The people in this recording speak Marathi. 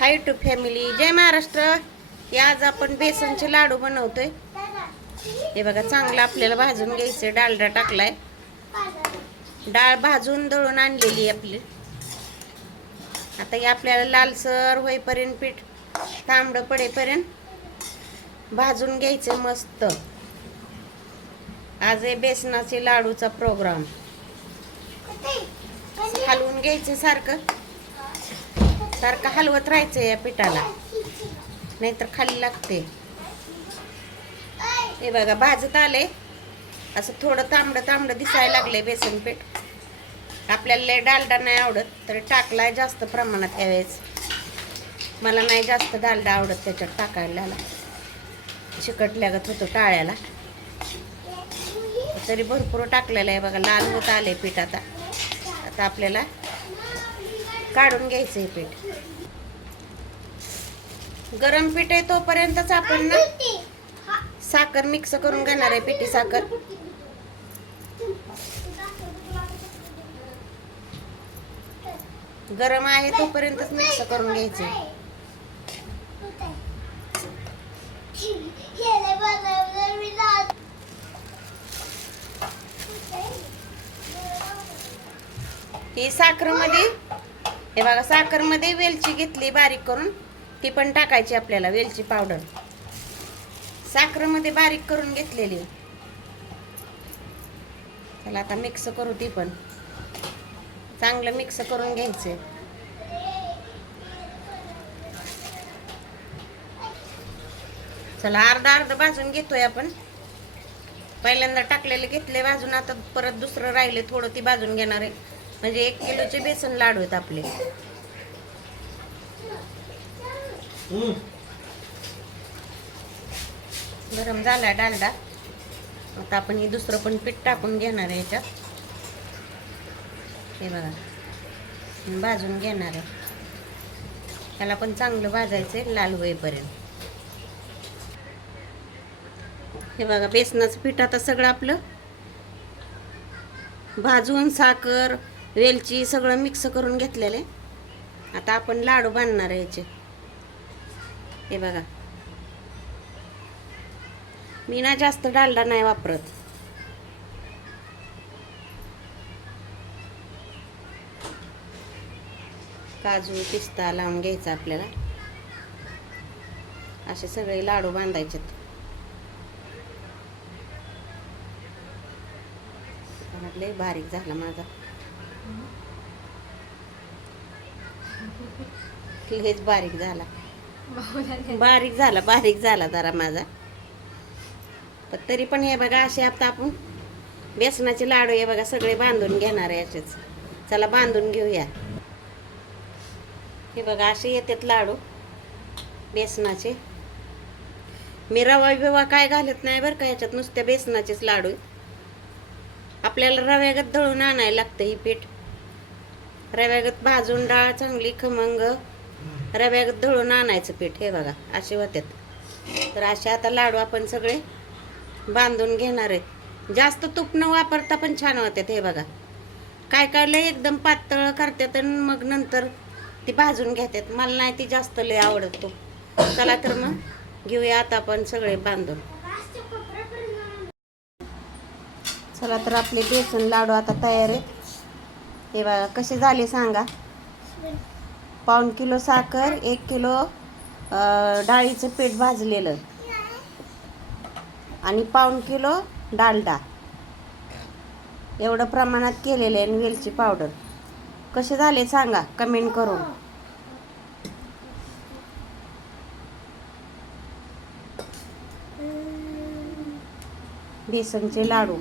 हाय टू फॅमिली, जय महाराष्ट्र. आज आपण बेसनचे लाडू बनवतोय. हे बघा, चांगलं आपल्याला भाजून घ्यायचे. डालडा टाकलाय, डाळ भाजून दळून आणलेली आपली. आता हे आपल्याला लालसर होईपर्यंत, पीठ तांबडं पडेपर्यंत भाजून घ्यायचे मस्त. आज आहे बेसनाचे लाडूचा प्रोग्राम. हलवून घ्यायचे, सारखं सारखं हलवत राहायचं या पिठाला, नाहीतर खाली लागते. हे बघा, भाजत आले. असं थोडं तांबडं तांबडं दिसायला लागले बेसन पीठ. आपल्याला डालडा नाही आवडत तरी टाकलाय जास्त प्रमाणात यावेळेस. मला नाही जास्त डालडा आवडत त्याच्यात टाकायला, चिकट लागत होतो टाळ्याला. तरी भरपूर टाकलेलं आहे बघा. लाल होत आले पीठ. आता आपल्याला काढून घ्यायचं हे पीठ. गरम पीठ आहे तोपर्यंतच आपण ना साखर मिक्स करून घेणार आहे. पिठी साखर गरम आहे तोपर्यंतच मिक्स करून घ्यायचे. ही साखरेमध्ये, हे बघा, साखरमध्ये वेलची घेतली बारीक करून, ती पण टाकायची आपल्याला. वेलची पावडर साखरेमध्ये बारीक करून घेतलेली. चला आता मिक्स करू. ती पण चांगलं मिक्स करून घ्यायचे. चला अर्धा अर्धा भाजून घेतोय आपण. पहिल्यांदा टाकलेले घेतले भाजून, आता परत दुसरं राहिले थोडं, ती भाजून घेणार आहे. म्हणजे 1 किलोचे बेसन लाडू आहेत आपले. गरम झाला डालडा. आता आपण हे दुसरं पण पीठ टाकून घेणार आहे याच्यात. हे बघा, भाजून घेणार आहे. त्याला पण चांगलं भाजायचं लाल होईपर्यंत. हे बघा, बेसनाचं पीठ आता सगळं आपलं भाजून, साखर, वेलची सगळं मिक्स करून घेतलेलं आहे. आता आपण लाडू बांधणार आहे याचे. हे बघा, मी ना जास्त डालडा नाही वापरत. काजू पिस्ता लावून घ्यायचा आपल्याला. असे सगळे लाडू बांधायचे. लय बारीक झाला माझा, लयच बारीक झाला. बारीक झाला जरा माझा. पण तरी पण हे बघा, असे आता आपण बेसनाचे लाडू हे बघा सगळे बांधून घेणार आहे असेच. चला बांधून घेऊया. हे बघा, असे येतात लाडू बेसनाचे. मी रवा बिवा काय घालत नाही बरं का ह्याच्यात, नुसत्या बेसनाचेच लाडू. आपल्याला रव्यागत दळून आणायला लागतं ही पीठ. रव्यागत भाजून डाळ चांगली खमंग रव्यागत दळून आणायचं पीठ. हे बघा, असे होतात. तर असे आता लाडू आपण सगळे बांधून घेणार आहेत. जास्त तूप न वापरता पण छान होतात. हे बघा, काय काय लय एकदम पातळ करतात आणि मग नंतर ती भाजून घेतात. मला नाही ती जास्त लय आवडत तूप. चला तर मग घेऊया आता आपण सगळे बांधून. चला तर आपले बेसन लाडू आता तयार आहेत. हे बघा कसे झाले सांगा. 1/4 किलो साखर, 1 किलो डाळीचं पीठ भाजलेलं आणि 1/4 किलो डालडा, एवढं प्रमाणात केलेलं आहे. आणि वेलची पावडर. कसे झाले सांगा कमेंट करून. बेसनचे लाडू